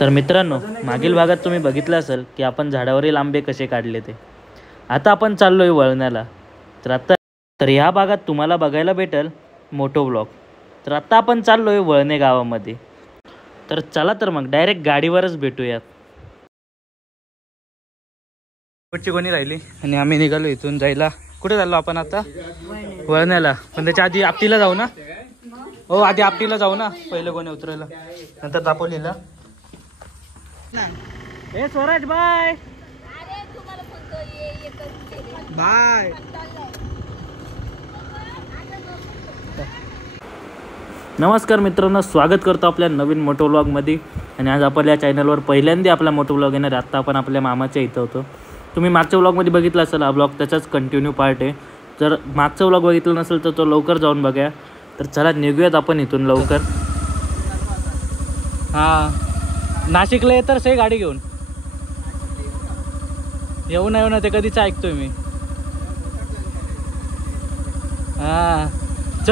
तर मित्रांनो, मागील भागात तुम्ही बघितलं असेल की आपण झाडावरील आंबे कसे काढले ते. आता आपण चाललोय वळण्याला. तर ह्या भागात तुम्हाला बघायला भेटेल मोटो ब्लॉग. तर आता आपण चाललोय वळणे गावामध्ये. तर चला तर मग डायरेक्ट गाडीवरच भेटूयात. कुठची कोणी राहिली आणि आम्ही निघालो इथून जायला. कुठे चाललो आपण आता? वळण्याला. पण त्याच्या आधी आपटीला जाऊ ना? हो, आधी आपटीला जाऊ ना. पहिलं कोणी उतरायला, नंतर दापोलीला. हे स्वराज बाय बाय. नमस्कार मित्रांनो, स्वागत करतो आपल्या नवीन मोटो व्लॉगमध्ये. आणि आज आपण या चॅनलवर पहिल्यांदा आपला मोटो व्लॉग येणार. आत्ता आपण आपल्या मामाच्या इथं होतो. तुम्ही मागच्या व्लॉगमध्ये बघितला असेल हा व्लॉग, त्याचाच कंटिन्यू पार्ट आहे. जर मागचा व्लॉग बघितला नसेल तर तो लवकर जाऊन बघा. तर चला निघूयात आपण इथून लवकर. हां, नाशिकला येतर से गाडी घेऊन येऊ ना ते कधीच ऐकतोय मी. हां च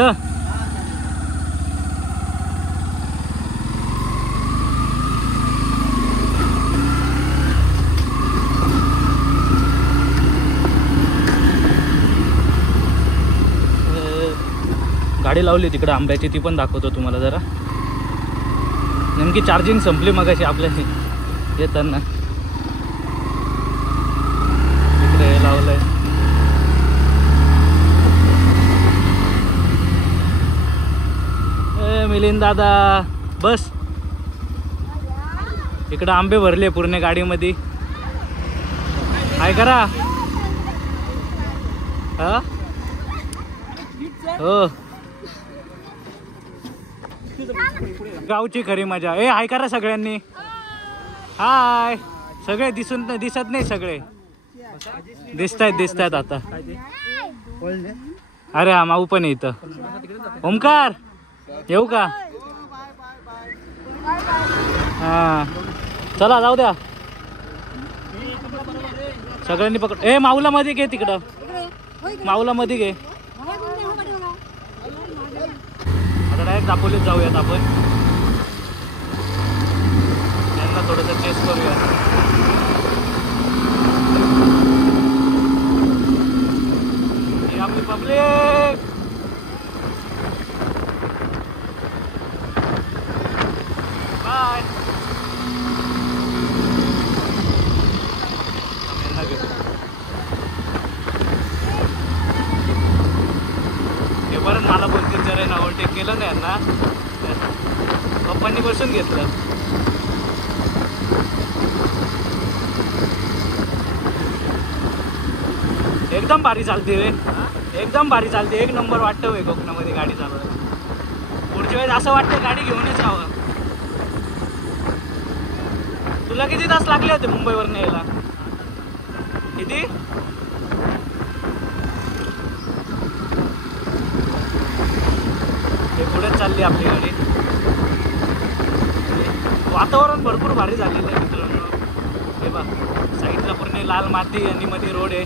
गाडी लावली तिकडे आंब्याची, ती पण दाखवतो तुम्हाला जरा. नेमकी चार्जिंग संपली मगाशी आपल्या येताना. तिकडे लावलंय. मिलिंद दादा बस. इकडे आंबे भरले पूर्ण गाडीमध्ये. काय करा? हा हो, गावची खरी मजा. हाय करा सगळ्यांनी. हाय. सगळे दिसत नाही, सगळे दिसतायत आता. अरे हा माऊ पण इथं. ओमकार येऊ का? हा चला जाऊ द्या. सगळ्यांनी पकड. माऊला मध्ये घे, तिकडं माऊला मध्ये घे. आता डायरेक्ट दापोलीत जाऊयात आपण. यांना थोडंसं चेस करूया. ही आपली पब्लिक. बाय. हे परत मला बोलतील जरा ना, ओव्हरटेक केलं नाही यांना. पप्पांनी बसून घेतलं. एकदम भारी चालते रे, एकदम भारी चालते. एक नंबर वाटतं वे कोकणामध्ये गाडी चालवायला. पुढच्या वेळेस असं वाटतं गाडी घेऊनच यावं. तुला किती तास लागले होते मुंबईवरून यायला? किती? हे पुढेच चालली आपली गाडी. वातावरण भरपूर भारी झालेलं आहे मित्रांनो. हे बघ, साईडला पूर्ण लाल माती आणि मध्ये रोड आहे.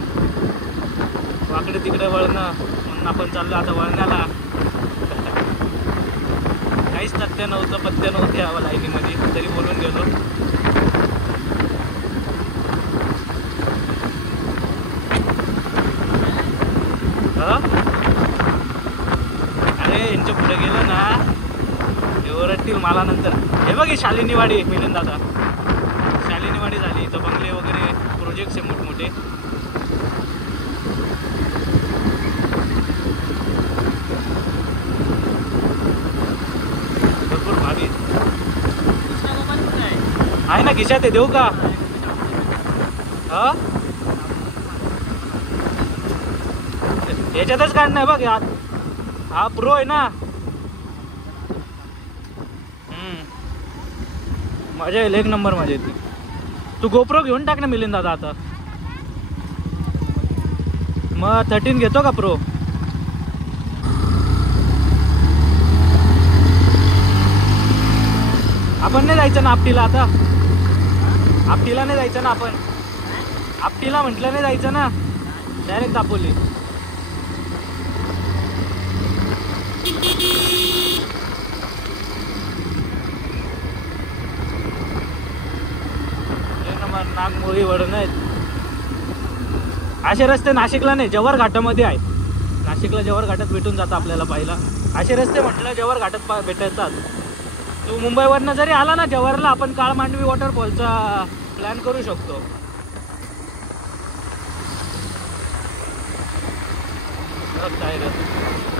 वाकडे तिकडे वळणं. म्हणून आपण चाललो आता वळण्याला. काहीच तथ्य नव्हतं, पथ्य नव्हते हवं लाईनीमध्ये, तरी बोलून गेलो. अरे यांच्या पुढे गेलं ना, हे ओरडतील मला नंतर. हे बघ, ही शालिनीवाडी मिलिंद दादा. शालिनीवाडी झाली. इथं बंगले वगैरे प्रोजेक्ट्स आहे मोठमोठे. भरपूर भारी आहे ना. खिशात आहे, देऊ का? हा याच्यातच काढणं बघ. हा प्रो आहे ना. मजा येईल, एक नंबर मजा येते. तू गोप्रो घेऊन टाक ना मिलिंद दादा आता. मग 13 घेतो का प्रो? आपण नाही जायचं ना आपटीला आता? आपटीला नाही जायचं ना आपण? आपटीला म्हटलं नाही जायचं ना, डायरेक्ट दापोली. नागमोळी वळण आहेत. असे रस्ते नाशिकला नाही, जव्हार घाटामध्ये आहेत. नाशिकला जव्हार घाटात भेटून जातं आपल्याला पाहिला. असे रस्ते म्हटलं जव्हार घाटात भेटतात. तू मुंबईवरनं जरी आला ना जव्हारला, आपण काळमांडवी वॉटरफॉलचा प्लॅन करू शकतो.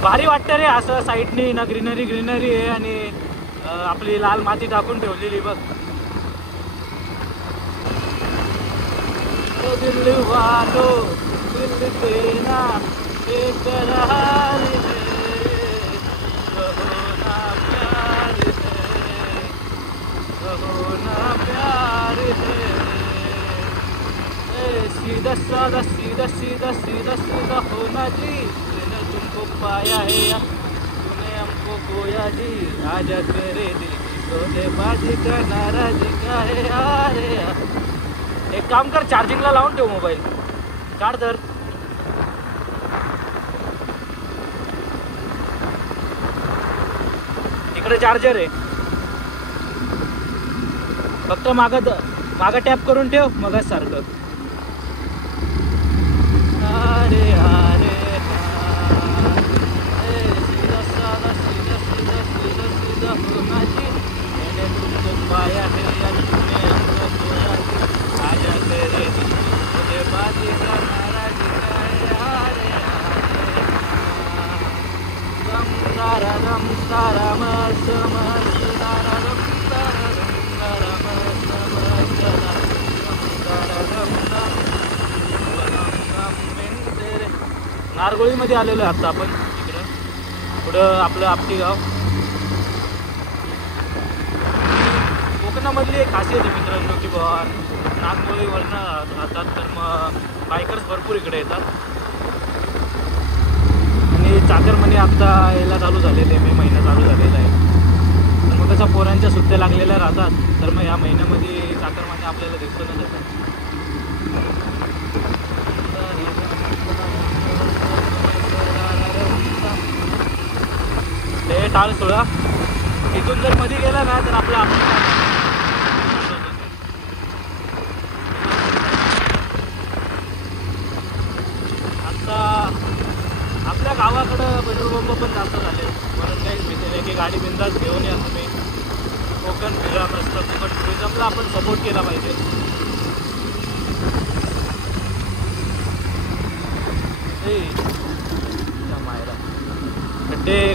भारी वाटतं रे असं साईडनी ना, ग्रीनरी आहे आणि आपली लाल माती टाकून ठेवलेली बघ. दिल्ली वालो दिल देना बेकरार है, कहो ना प्यार है, कहो ना प्यार है. सीधा साधा सीधा सीधा सीधा सीधा होना जी, मैंने तुमको पाया है या तूने हमको खोया जी. आजा तेरे दिल की सौदेबाजी का नाराजी का है यार. एक काम कर, चार्जिंगला लावून ठेव मोबाईल. काढ तर. इकडे चार्जर आहे, फक्त मागं टॅप करून ठेव मगच सारखं. अरे अरे सीधा साधा सीधा सीधा सीधा सीधा होना जी, मैंने तुमको पाया है या तूने हमको खोया जी. आजा तेरे दिल की बाजी का नाराजी का है. दम तारा मस्त मस्त तारा दम तारा मस्त मस्त तारा दम नारगोळीमध्ये आलेलो आहे आता आपण. इकडं पुढं आपलं आपटी गाव. कोकणामधली एक खासियत आहे मित्रांनो की बाबा नागमोळीवरनं राहतात तर मग बायकर्स भरपूर इकडे येतात. आणि चाकरमानी आत्ता यायला चालू झालेले, मे महिना चालू झालेला आहे. तर मग कसा पोरांच्या सुट्ट्या लागलेल्या राहतात, तर मग या महिन्यामध्ये चाकरमानी आपल्याला दिसूनच येतात. ते टाळ सोळा इथून जर मध्ये गेला ना तर आपला आता आपल्या गावाकडं पेट्रोल पंप पण जास्त झाले. म्हणून काही भीती की गाडी बिंदास घेऊन या तुम्ही. कोकण फिरा मस्त. कोकण टुरिझमला आपण सपोर्ट केला पाहिजे.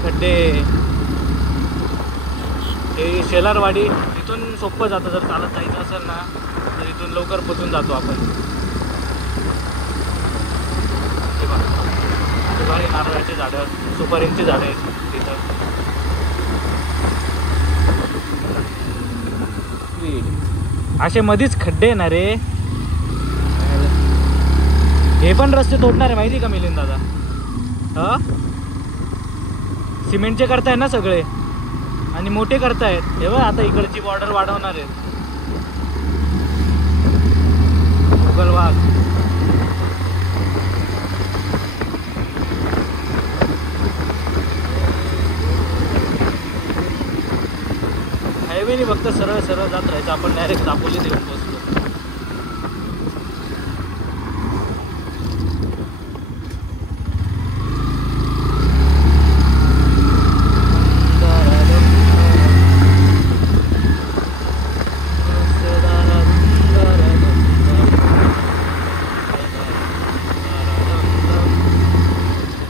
खड्डे हे शेलारवाडी इथून सोपं जातं. जर चालत जायचं असेल ना तर इथून लवकर पोचून जातो आपण. हे नारळाची झाडं, सुपारींची झाडं आहेत तिथं. असे मधीच खड्डे येणार रे. हे पण रस्ते तोडणार आहे माहिती का मिलिंद दादा. हा सिमेंटचे करताय ना सगळे आणि मोठे करतायत. हे बघ आता इकडची बॉर्डर वाढवणार आहेत. मुघल वाघ हायवेने फक्त सरळ सरळ जात राहायचं. आपण डायरेक्ट दापोलीत येऊन बसलो.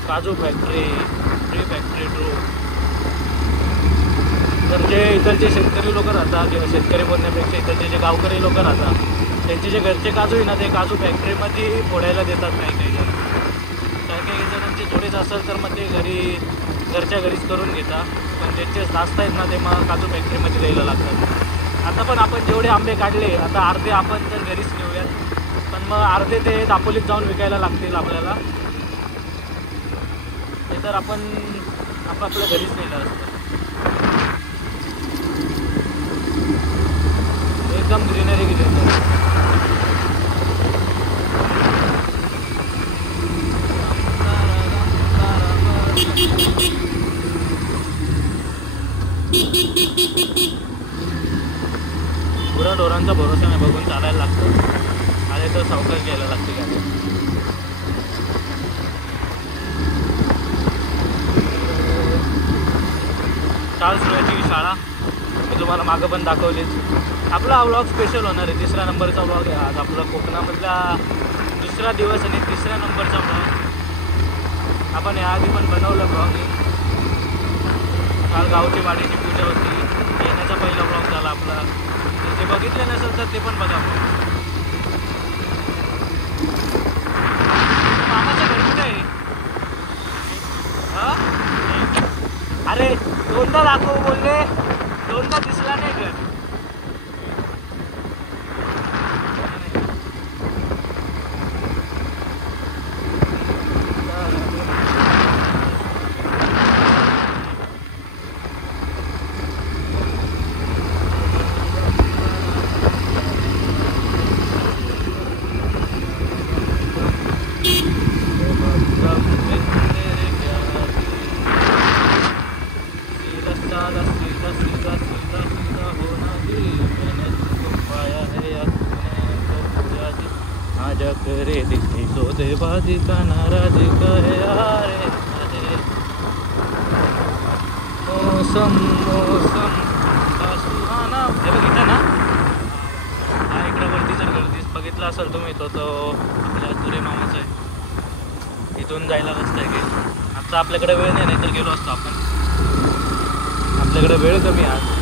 काजू फॅक्टरी, ट्री फॅक्टरी ट्रू. तर जे इकडचे शेतकरी लोक राहतात किंवा शेतकरी बोलण्यापेक्षा इकडचे जे गावकरी लोक राहतात त्यांचे जे घरचे काजू आहे ना ते काजू फॅक्टरीमध्ये फोडायला देतात. काही जण काही जणांचे थोडेच असेल तर मग ते घरच्या घरीच करून घेतात. पण ज्यांचे जास्त आहेत ना ते मग काजू फॅक्टरीमध्ये द्यायला लागतात. आता पण आपण जेवढे आंबे काढले आता अर्धे आपण तर घरीच नेऊयात, पण मग अर्धे ते दापोलीत जाऊन विकायला लागतील आपल्याला. ते तर आपण आपल्या घरीच नेणार असतं. एकदम ग्रीनरी पुरा ढोरांचा भरोसा नाही, बघून चालायला लागतं. आले तर सावकाश घ्यायला लागते गाडी. चार्ल्स रोयची शाळा मी तुम्हाला मागं पण दाखवलीच. आपला व्लॉग स्पेशल होणार आहे. 3रा नंबरचा व्लॉग आहे आज आपला. कोकणामधला 2रा दिवस आणि 3ऱ्या नंबरचा व्लॉग. आपण याआधी पण बनवलं व्लॉग. काल गावची वाडीची पूजा होती, येण्याचा पहिला व्लॉग झाला आपला. ते बघितले नसेल तर ते पण बघा. मामाच्या घरी कुठे आहे? अरे 2दा दाखवू बोलले, 2दा दिसला नाही घर. करे दिखी सौदेबाजी का नाराजी का है यारे. मौसम मौसम का सुहाना. हे बघितलं ना, हा इकडं वरती जर गर्दी बघितला असेल तुम्ही तो आपल्या तुरे मामाचा आहे. इथून जायला रस्ता आहे की. आता आपल्याकडे वेळ नाही, तर गेलो असतो आपण. आपल्याकडे वेळ कमी आज.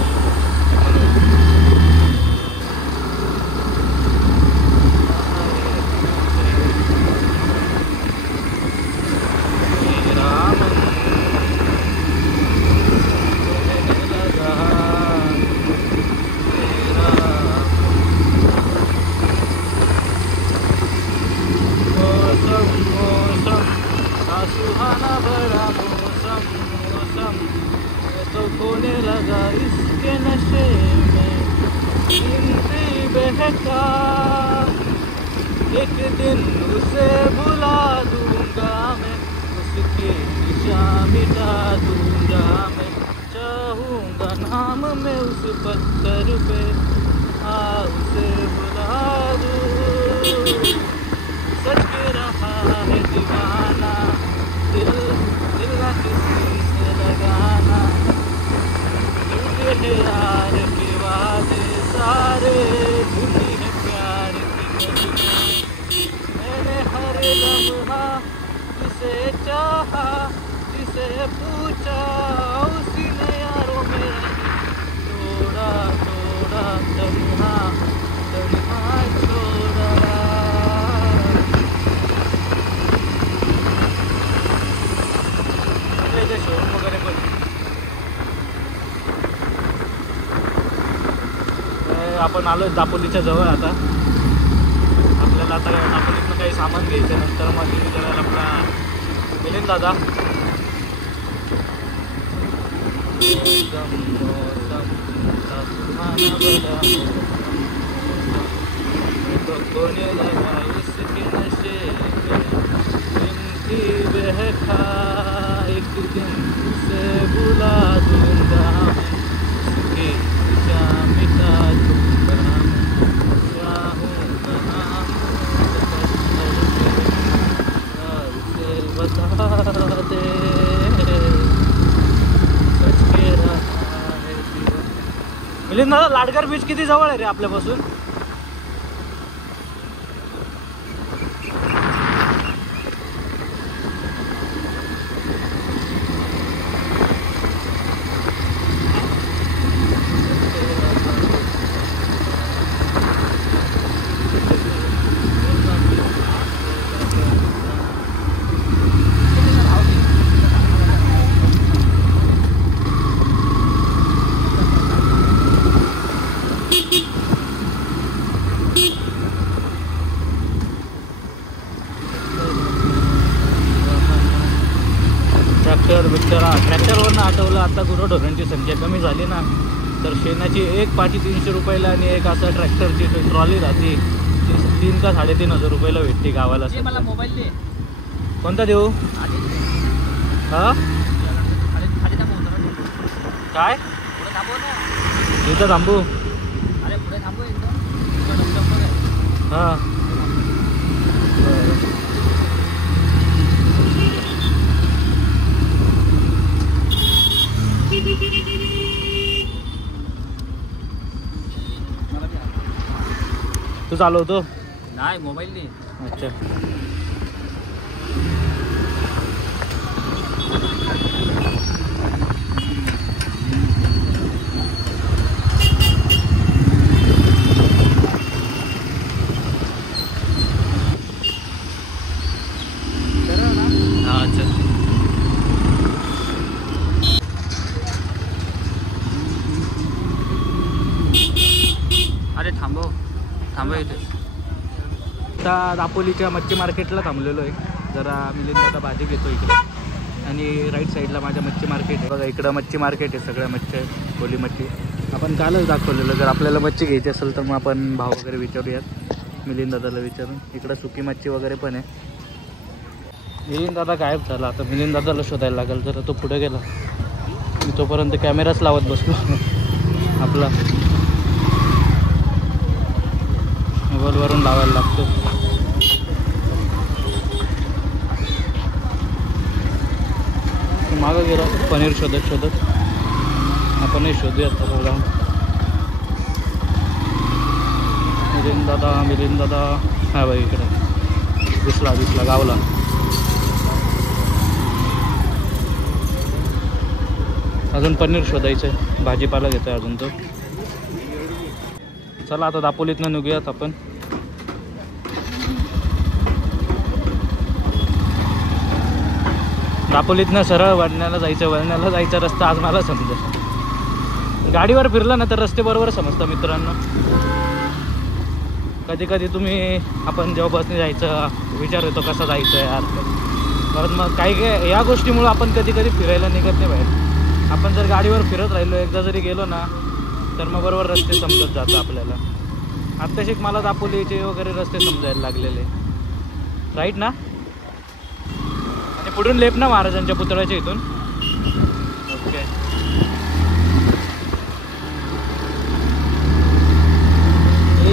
सुहाना बड़ा मौसम मौसम तो खोने लगा इसके नशे में. जिंदगी बहका एक दिन उसे भुला दूंगा मैं, उसकी निशान मिटा दूंगा मैं. चाहूंगा नाम में उस पत्थर पे उसे बुला दूं. सच रहा है दीवाना, दिल ना किसी से लगाना. झूठे है यार के वादे सारे, झूठी है प्यार की नजरें. मैंने हर लम्हा जिसे चाहा, जिसे पूछा, उसी ने यारों मेरा तोड़ा तोड़ा तन्हा तन्हा छोड़ा. शोरूम वगैरे पण आपण आलो दापोलीच्या जवळ. आता आपल्याला आता दापोलीतनं काही सामान घ्यायचं, नंतर मग करायला आपला मिलिंद दादा. एक दिन से बुला दूंगा, उसकी निशान मिटा दूंगा. चाहूंगा नाम उसे बता दे, सच के रहा है जीवन. मिलिंद दादा, लाडकर बीच किती जवळ आहे रे आपल्यापासून? ट्रॅक्टरवरनं आठवलं, आता गुराढोरांची संख्या कमी झाली ना, तर शेणाची एक पाटी 300 रुपयाला आणि एक असा ट्रॅक्टरची ट्रॉली राहते 3 का 3,500 रुपयाला भेटते गावाला. मला मोबाईल दे. कोणता देऊ? हा काय इथं थांबू? अरे पुढे थांबू. हां तू चालवतो? नाही, मोबाईल नाही. अच्छा. हां चल. अरे थांबव इथे. आता दापोलीच्या मच्छी मार्केटला थांबलेलो आहे. जरा मिलिंद दादा भाजी घेतो इकडे आणि राईट साईडला माझ्या मच्छी मार्केट आहे बघा. इकडं मच्छी मार्केट आहे, सगळ्या मच्छी आहे, कोली मच्छी. आपण कालच दाखवलेलं. जर आपल्याला मच्छी घ्यायची असेल तर मग आपण भाव वगैरे विचारूयात मिलिंद दादाला विचारून. इकडं सुकी मच्छी वगैरे पण आहे. मिलिंद दादा गायब झाला. आता मिलिंद दादाला शोधायला लागेल. जरा तो पुढे गेला. मी तोपर्यंत कॅमेराच लावत बसलो आपला. मोबाईलवरून लावायला लागतो. मागं गेलो पनीर शोधत आपणही शोधूयात बघा. मिलिंद दादा हा बाई इकडे दिसला गावला. अजून पनीर शोधायचं आहे. भाजीपाला घेतो आहे अजून तो. चला आता दापोलीतनं निघूयात आपण. दापोलीतनं सरळ वळण्याला जायचा रस्ता आज मला समजेल. गाडीवर फिरला ना तर रस्ते बरोबर समजतं मित्रांनो. कधी कधी आपण जेव्हा बसने जायचं विचार येतो कसा जायचं यार. परत मग काही या गोष्टीमुळं आपण कधी फिरायला निघत नाही बाहेर. आपण जर गाडीवर फिरत राहिलो एकदा जरी गेलो ना तर मग बरोबर रस्ते समजत जातं आपल्याला. आत्ताशिक मला दापोलीचे वगैरे रस्ते समजायला लागलेले. राईट ना? आणि पुढून लेफ्ट ना महाराजांच्या पुतळ्याच्या इथून. ओके.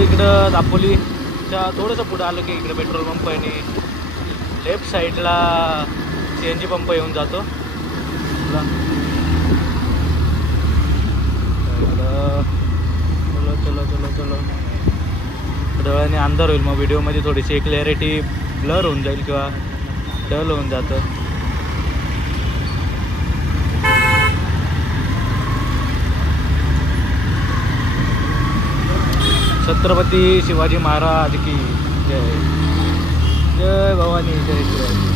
इकडं दापोलीच्या थोडंसं पुढं आलं की इकडे पेट्रोल पंप आहे आणि लेफ्ट साईडला CNG पंप येऊन जातो. चलो डोळ्याने अंधार होईल. मग व्हिडिओमध्ये थोडीशी क्लॅरिटी ब्लर होऊन जाईल किंवा डल होऊन जातं. छत्रपती शिवाजी महाराज की जय. जय भवानी जय शिवाजी.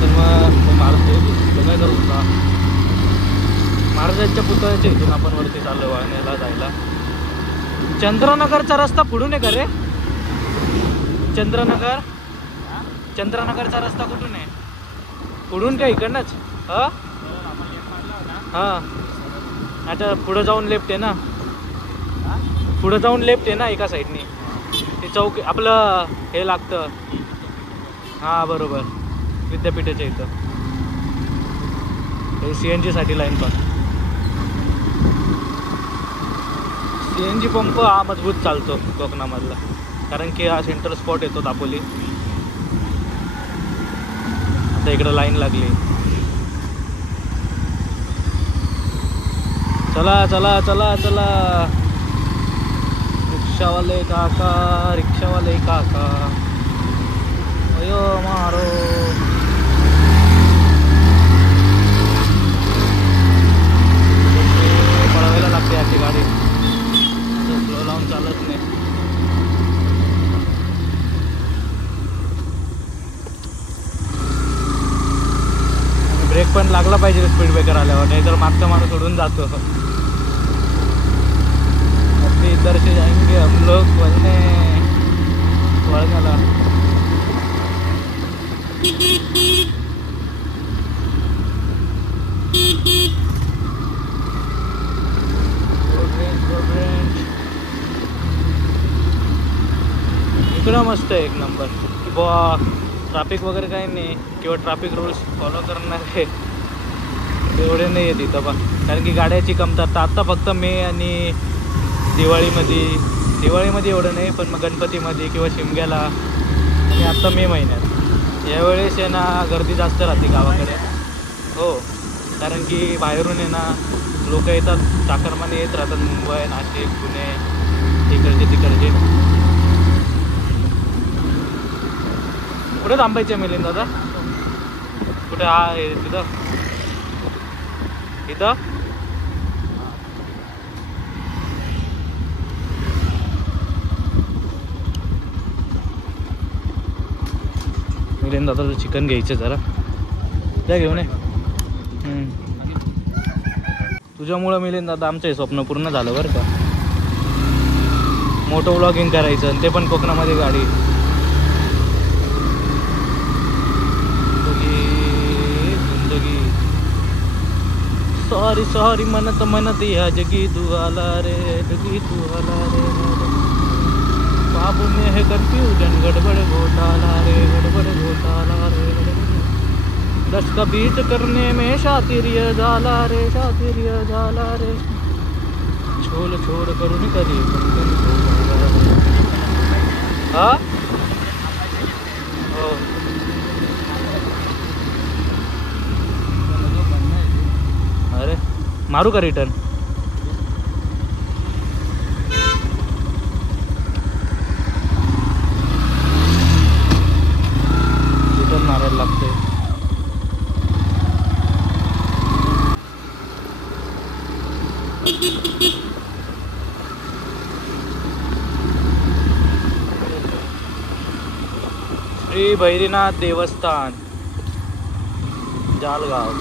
तर मग महाराज काय करू होता. महाराजांच्या पुतळ्याच्या इथून आपण वरती चाललो वाळण्याला जायला. चंद्रनगरचा रस्ता पुढून आहे का रे? चंद्रनगरचा रस्ता कुठून आहे? पुढून का इकडनंच? हां आता पुढं जाऊन लेफ्ट आहे ना. पुढं जाऊन लेफ्ट आहे ना एका साईडने. ते चौक आपलं हे लागतं. हां बरोबर. विद्यापीठाच्या इथं हे CNG साठी लाईन पण. CNG पंप हा मजबूत चालतो कोकणामधला. कारण की हा सेंट्रल स्पॉट येतो दापोली. आता इकडं लाईन लागली. चला चला चला चला. रिक्षावाले काका अयो मारो. पळवायला लागते याची गाडी. स्लो लावून चालत नाही. ब्रेक पण लागला पाहिजे स्पीड ब्रेकर आल्यावर, नाही तर मागचा माणूस उडून जातो. अपने इधर से जाएंगे हम लोग वळण्याला. इकडं मस्त आहे एक नंबर की बुवा ट्रॅफिक वगैरे काही नाही किंवा ट्रॅफिक रूल्स फॉलो करणारे एवढे नाही आहेत इथं बा. कारण की गाड्याची कमतरता. आत्ता फक्त मे आणि दिवाळीमध्ये दिवाळीमध्ये एवढं नाही, पण मग गणपतीमध्ये किंवा शिमग्याला आणि आत्ता मे महिन्यात यावेळेस आहे ना गर्दी जास्त राहते गावाकडे. हो, कारण की बाहेरून आहे ना लोक येतात, चाकरमाने येत राहतात, मुंबई, नाशिक, पुणे, इकडचे तिकडचे. कुठे थांबायचे मिलिंद दादा? कुठे? हा तिथं इथं. मिलिंद दादाचं चिकन घ्यायचं जरा, त्या घेऊन ये. तुझ्यामुळं मिलिंद दादा आमचं हे स्वप्न पूर्ण झालं बरं का. मोठं व्लॉगिंग करायचं आणि ते पण कोकणामध्ये गाडी. जिंदगी सॉरी सॉरी म्हणत म्हणत या जगी तू आला रे, जगी तू आला रे. बाबू में है कंफ्यूजन, गड़बड़ घोटाला रे, गड़बड़ घोटाला रे. 10 का बीट करने में शातिर्य झाला रे, शातिर्य झाला रे. छोल छोड करून कधी हा. हो, अरे मारू का रिटर्न? रिटर्न मारायला लागते. श्री भैरीनाथ देवस्थान, जालगाव.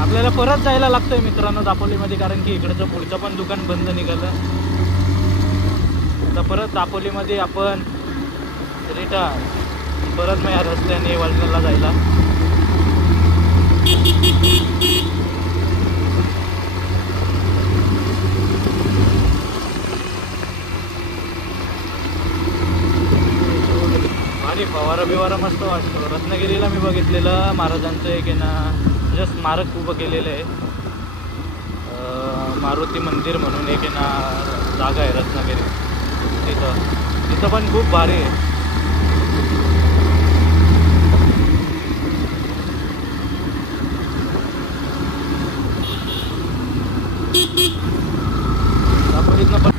आपल्याला परत जायला लागतंय मित्रांनो दापोलीमध्ये, कारण की इकडचं पुढचं पण दुकान बंद निघालं. तर परत दापोलीमध्ये आपण रिटर्न परत मग या रस्त्याने वळणाला जायला. आणि फवारा बिवारा मस्त वाटतो. रत्नागिरीला मी बघितलेलं महाराजांचं एक आहे ना जस्ट स्मारक उभं केलेलं आहे. मारुती मंदिर म्हणून एक आहे ना जागा आहे रत्नागिरी, तिथं पण खूप भारी आहे. आपण इथनं पण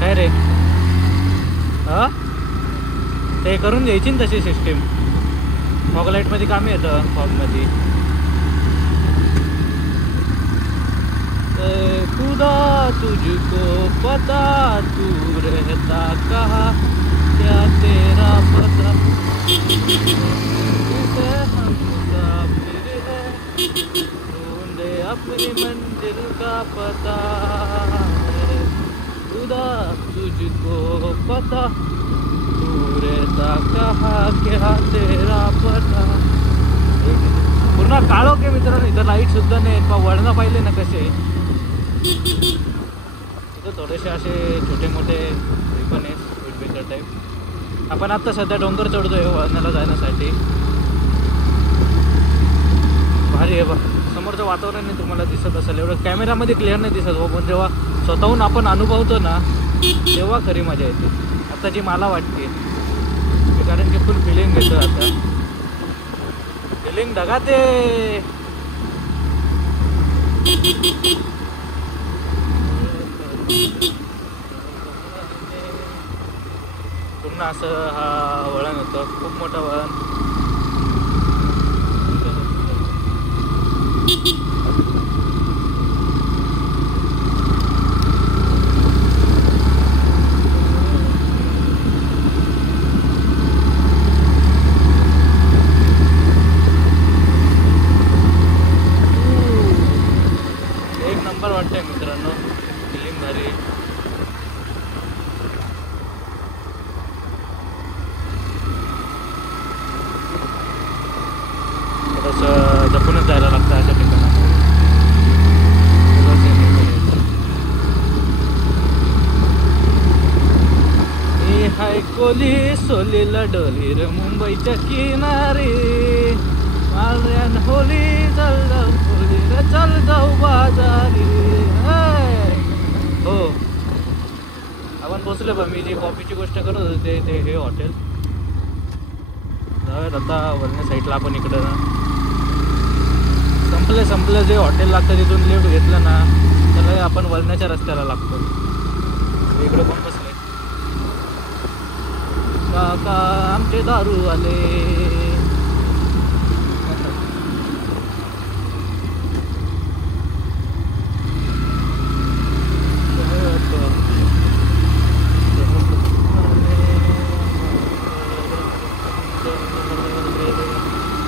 काय रे हा ते करून द्यायची ना तशी सिस्टीम. फॉगलाईटमध्ये कामी येतं, फॉगमध्ये. खुदा तुझको पता तू रहता कहाँ, क्या तेरा पता किसे हम मुसाफिर है, ढूंढे अपनी मंजिल का पता है. खुदा तुझको पता तू रहता कहाँ, क्या तेरा पता. पूर्ण काळो के मित्रांनो, इथं लाईट सुद्धा नाही. पण वळणं पाहिले ना कसे, इथं थोडेसे असे छोटे मोठे पण आहे स्पीड ब्रेकर टाईप. आपण आत्ता सध्या डोंगर चढतोय वळणाला जाण्यासाठी. भारी आहे बघ. समोरचं वातावरण नाही तुम्हाला दिसत असेल, एवढं कॅमेरामध्ये क्लिअर नाही दिसत हो, पण जेव्हा स्वतःहून आपण अनुभवतो ना तेव्हा खरी मजा येते. आता जी मला वाटते, कारण की फुल फिलिंग घेतो. आता फिलिंग ढगाते. पूर्ण असं हा वळण होतं, खूप मोठं वळण. कोली सोलीला डोली रे मुंबईच्या किनारी माळ्यान होली चल जाऊ होली रे चल जाऊ बाजारी. हो आपण पोचलो बा. मी जी कॉफीची गोष्ट करत होते ते हे हॉटेल. आता वरण्या साईडला आपण इकडं संपलं जे हॉटेल लागतं तिथून लिफ्ट घेतलं ना त्याला आपण वरण्याच्या रस्त्याला लागतो. इकडे कोण बसले काका आमचे दारू आले.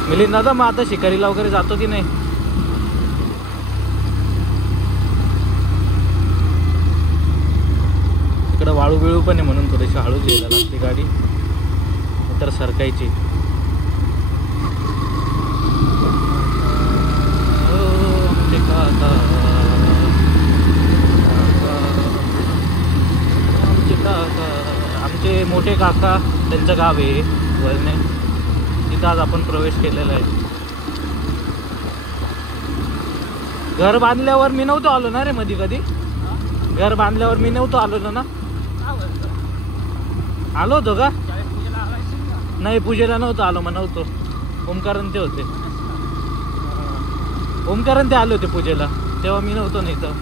मिलिंद दादा मग आता शिकारीला वगैरे जातो की नाही? इकडं वाळू बिळू पण आहे म्हणून थोडीशी हळूच यायला लागते गाडी तर सरकायची. आमचे मोठे काका त्यांचं गाव आहे वळणे. तिथं आज आपण प्रवेश केलेला आहे. घर बांधल्यावर मी नव्हतो आलो ना रे मधी कधी. घर बांधल्यावर मी नव्हतो आलो ना. आलो होतो का? नाही पूजेला नव्हतं आलो मग नव्हतो. ओमकारण ते होते. ओमकारण ते आले होते पूजेला तेव्हा मी नव्हतो. नाही तर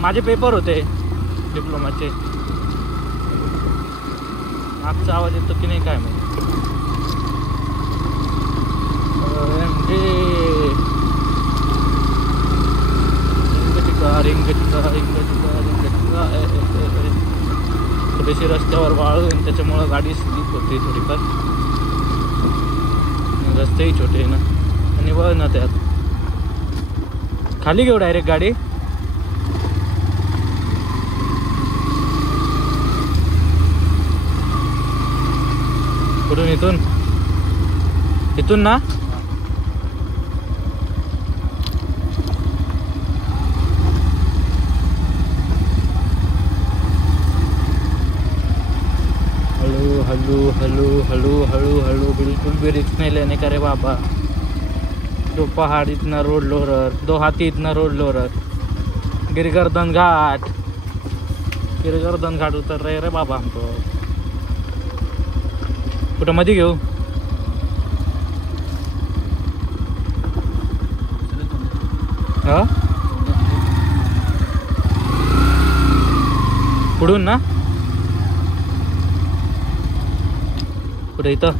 माझे पेपर होते डिप्लोमाचे. आजचा आवाज येतो की नाही काय माहिती. थोडीशी रस्त्यावर वाळू त्याच्यामुळं गाडी स्लिप होते थोडीफार. रस्तेही छोटे आहे ना आणि वळ ना त्यात. खाली घेऊ डायरेक्ट गाडी. कुठून इथून ना. हळू बिल्कुल भी रिस्क नहीं लेने का रे बाबा. दो पहाड़ इतना रोड लोरर, दो हाथी इतना रोड लोरर. गिरगर्दन घाट उतर रहे रे बाबा हमको. कुठं मध्ये घेऊ? हा पुढून ना. कुठे इथं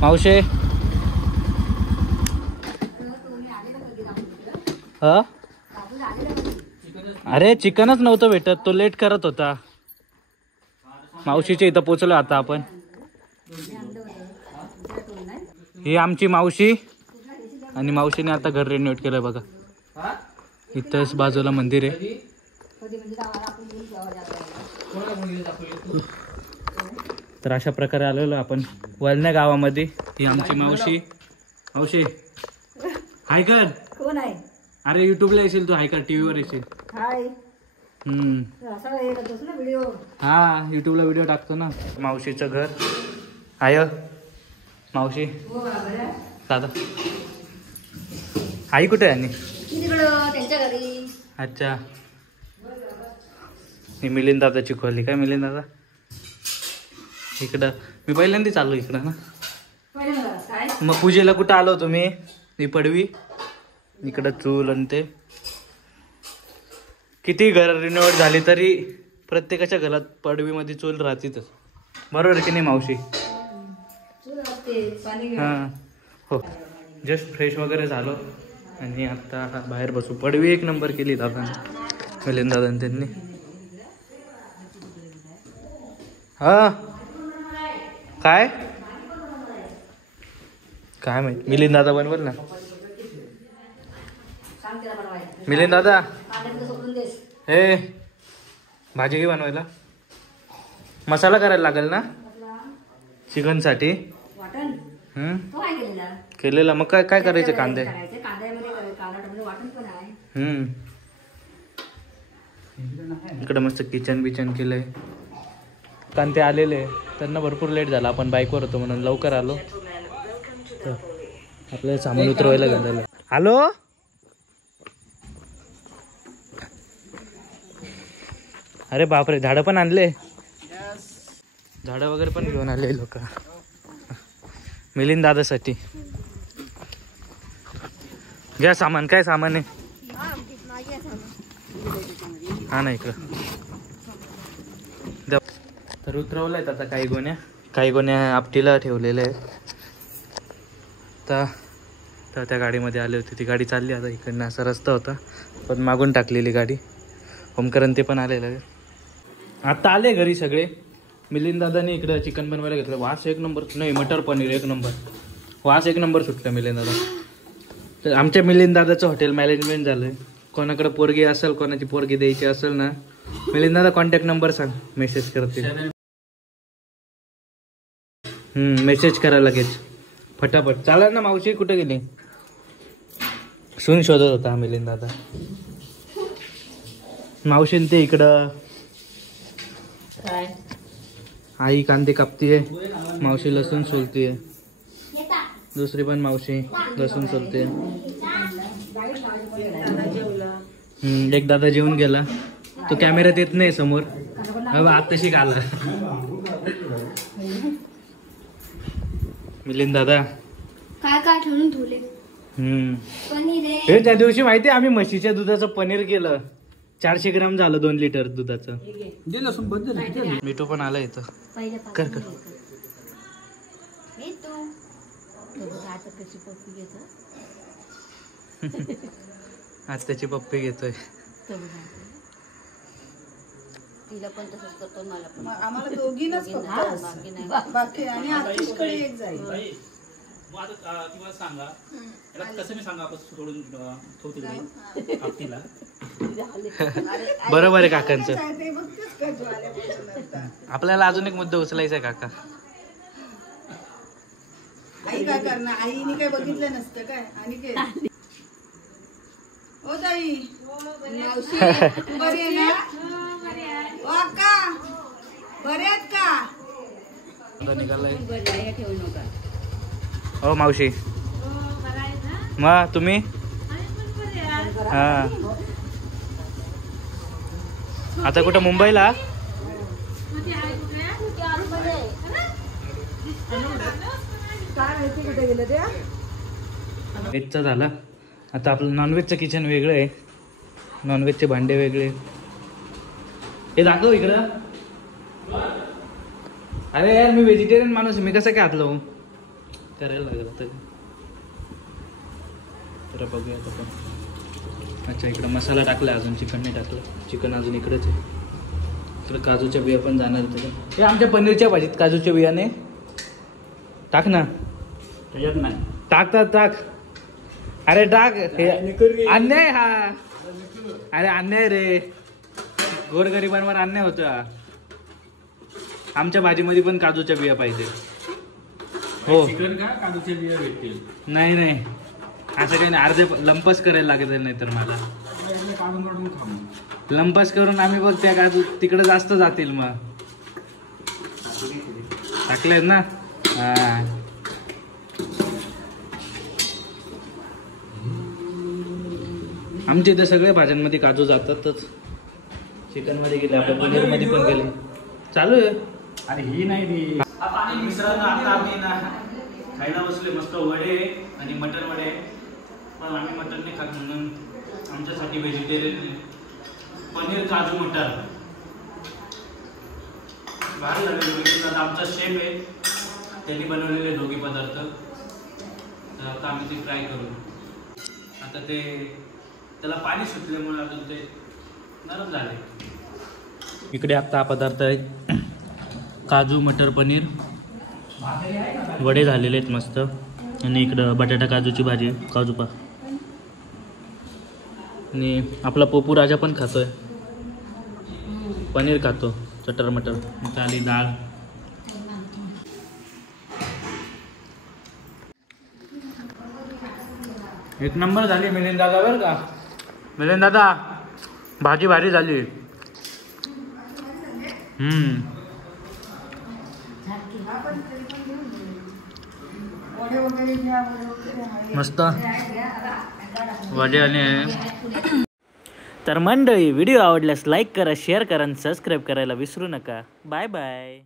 मावशे. हा अरे चिकनच नव्हतं भेटत. तो लेट करत होता. मावशीच्या इथं पोचलो आता आपण. ही आमची मावशी आणि मावशीने आता घर रिनोव्हेट केलंय बघा. इथंच बाजूला मंदिर आहे. तर अशा प्रकारे आलेलो आपण वळण्या गावामध्ये. ही आमची मावशी. मावशी हाय कर. कोण आहे? अरे युट्यूबला येशील तू. हाय कर. टीव्हीवर येशील. हाय. हा युट्यूबला व्हिडिओ टाकतो ना. मावशीचं घर आय. मावशी दादा आई कुठे आहे? त्यांच्या घरी. अच्छा ही मिलिंद दादाची खोली काय? मिलिंद दादा इकडं. मी पहिल्यांदा चाललो इकडं ना. मग पूजेला कुठं आलो तुम्ही? ही पडवी इकडं चूल आणि ते. किती घर रिनोव्हेट झाली तरी प्रत्येकाच्या घरात पडवीमध्ये चूल राहतीच. बरोबर की नाही मावशी? हां हो. जस्ट फ्रेश वगैरे झालो आणि आता बाहेर बसू. पडवी एक नंबर केली दादा मिलिंद दादा त्यांनी. हा काय काय माहित. मिलिंद दादा बनवल ना. मिलिंद दादा हे भाजी घे बनवायला. मसाला करायला लागेल ना चिकन साठी. केलेला. मग काय काय करायचं? कांदे इकडं मस्त किचन बिचन केलंय. कारण ते आलेले त्यांना भरपूर लेट झाला. आपण बाईकवर होतो म्हणून लवकर आलो. तर आपल्याला सामान उतरवायला गेलेलं. हॅलो, अरे बापरे, झाडं पण आणले. झाडं वगैरे पण घेऊन आले लोक मिलिंद दादासाठी. घ्या सामान. काय सामान आहे? हा ना इकडं. तर उतरवलं आता काही गोण्या आपटीला ठेवलेल्या आहेत. तर त्या गाडीमध्ये आले होते. ती गाडी चालली आता. इकडनं असा रस्ता होता पण मागून टाकलेली गाडी. ओमकरण ते पण आलेलं आहे. आता आले घरी सगळे. मिलिंद दादाने इकडं चिकन बनवायला घेतलं. वास एक नंबर. नाही, मटर पनीर एक नंबर. वास एक नंबर सुटलं मिलिंद दादा. तर आमच्या मिलिंद दादाचं हॉटेल मॅनेजमेंट झालं आहे. कोणाकडे पोरगी असेल, कोणाची पोरगी द्यायची असेल ना, मिलिंद दादा कॉन्टॅक्ट नंबर सांग, मेसेज करते. मेसेज करा लगेच फटाफट. चालेल ना. मावशी कुठे गेली? सून शोधत होता मिलिंद दादा. मावशीन ते इकडं. आई कांदे कापतीये, मावशी लसूण सोलतीये. दुसरी पण मावशी लसूण सोलते. एक दादा जेवून गेला. तो कॅमेऱ्यात येत नाही समोर. आत्ताशी आला मिलिंद दादा. काय काय ठेवून ठेवले. हे त्या दिवशी माहिती आम्ही म्हशीच्या दुधाचं पनीर केलं. 400 ग्राम झालं 2 लिटर दुधाचं. मिठू पण आला इथं. कर कर. आज त्याची पप्पी घेतोय. तिला पण तसंच करतो, मला पण. आम्हाला दोघींनाच बाकी आणि आतिशकडे एक जाईल. सांगा कसं मी सांगा आपण सोडून बरोबर आहे काकांचं. आपल्याला अजून एक मुद्दा उचलायचा आहे काका. आई काय करणार? आईने काय बघितलं नसतं काय? आणि काय ओ ताई, मावशी बरी आहे ना? ओ अक्का बरे आहेत का? निघालाय. ठेवू नका. हो मावशी. मग तुम्ही? हा. आता कुठं मुंबईला? व्हेजचा झाला. आता आपलं नॉनव्हेजचं किचन वेगळं आहे. नॉनव्हेजचे भांडे वेगळे. हे दाखव इकडं. अरे यार, मी व्हेजिटेरियन माणूस. मी कसं काय हातलो करायला लागलं तर बघूया आपण. अच्छा, इकडं मसाला टाकला. अजून चिकन नाही टाकलं. चिकन अजून इकडेच आहे. इकडं काजूच्या बिया पण जाणार त्याच्या. हे आमच्या पनीरच्या भाजीत काजूच्या बियाने टाक ना. नाही टाक. अरे टाक. अन्याय हा. अरे अन्याय रे. गोरगरिबांवर अन्याय होता. आमच्या भाजीमध्ये पण काजूच्या बिया पाहिजे. हो. चिकन का काजूच्या बिया भेटतील? नाही असं काही नाही. अर्धे लंपस करायला लागत नाही तर मला. लंपस करून आम्ही बघ त्या काजू तिकडे जास्त जातील. मग टाकले ना. हा. आमच्या इथे सगळ्या भाज्यांमध्ये काजू जातातच. चिकन मध्ये गेले, आपल्या पनीर मध्ये पण गेले. चालू आहे. अरे ही नाही ती. आणि मिश्रण आता आम्ही ना खायला बसले. मस्त वडे आणि मटन वडे. पण आम्ही मटन नाही खात म्हणून आमच्यासाठी व्हेजिटेरियन पनीर काजू मटर. भारी झाले. आमचा शेफ आहे, त्यांनी बनवलेले दोघी पदार्थ. तर आता आम्ही ते ट्राय करू. आता ते त्याला पाणी सुटल्यामुळे अजून ते नरम झाले. इकडे आता हा पदार्थ आहे काजू मटर पनीर. वडे झालेले आहेत मस्त. आणि इकडं बटाटा काजूची भाजी, काजू पा. आणि आपला पोपू राजा पण खातोय. पनीर खातो, चटर मटर. आली डाळ. एक नंबर झाली मिलिंद दादा बरं का. मिलिंद दादा भाजी भारी झाली. वडे वगैरे घ्या, वडे वगैरे आहे. मस्त वडे आणि तर मंडळी व्हिडिओ आवडल्यास लाईक करा, शेअर करा आणि सबस्क्राईब करायला विसरू नका. Bye bye.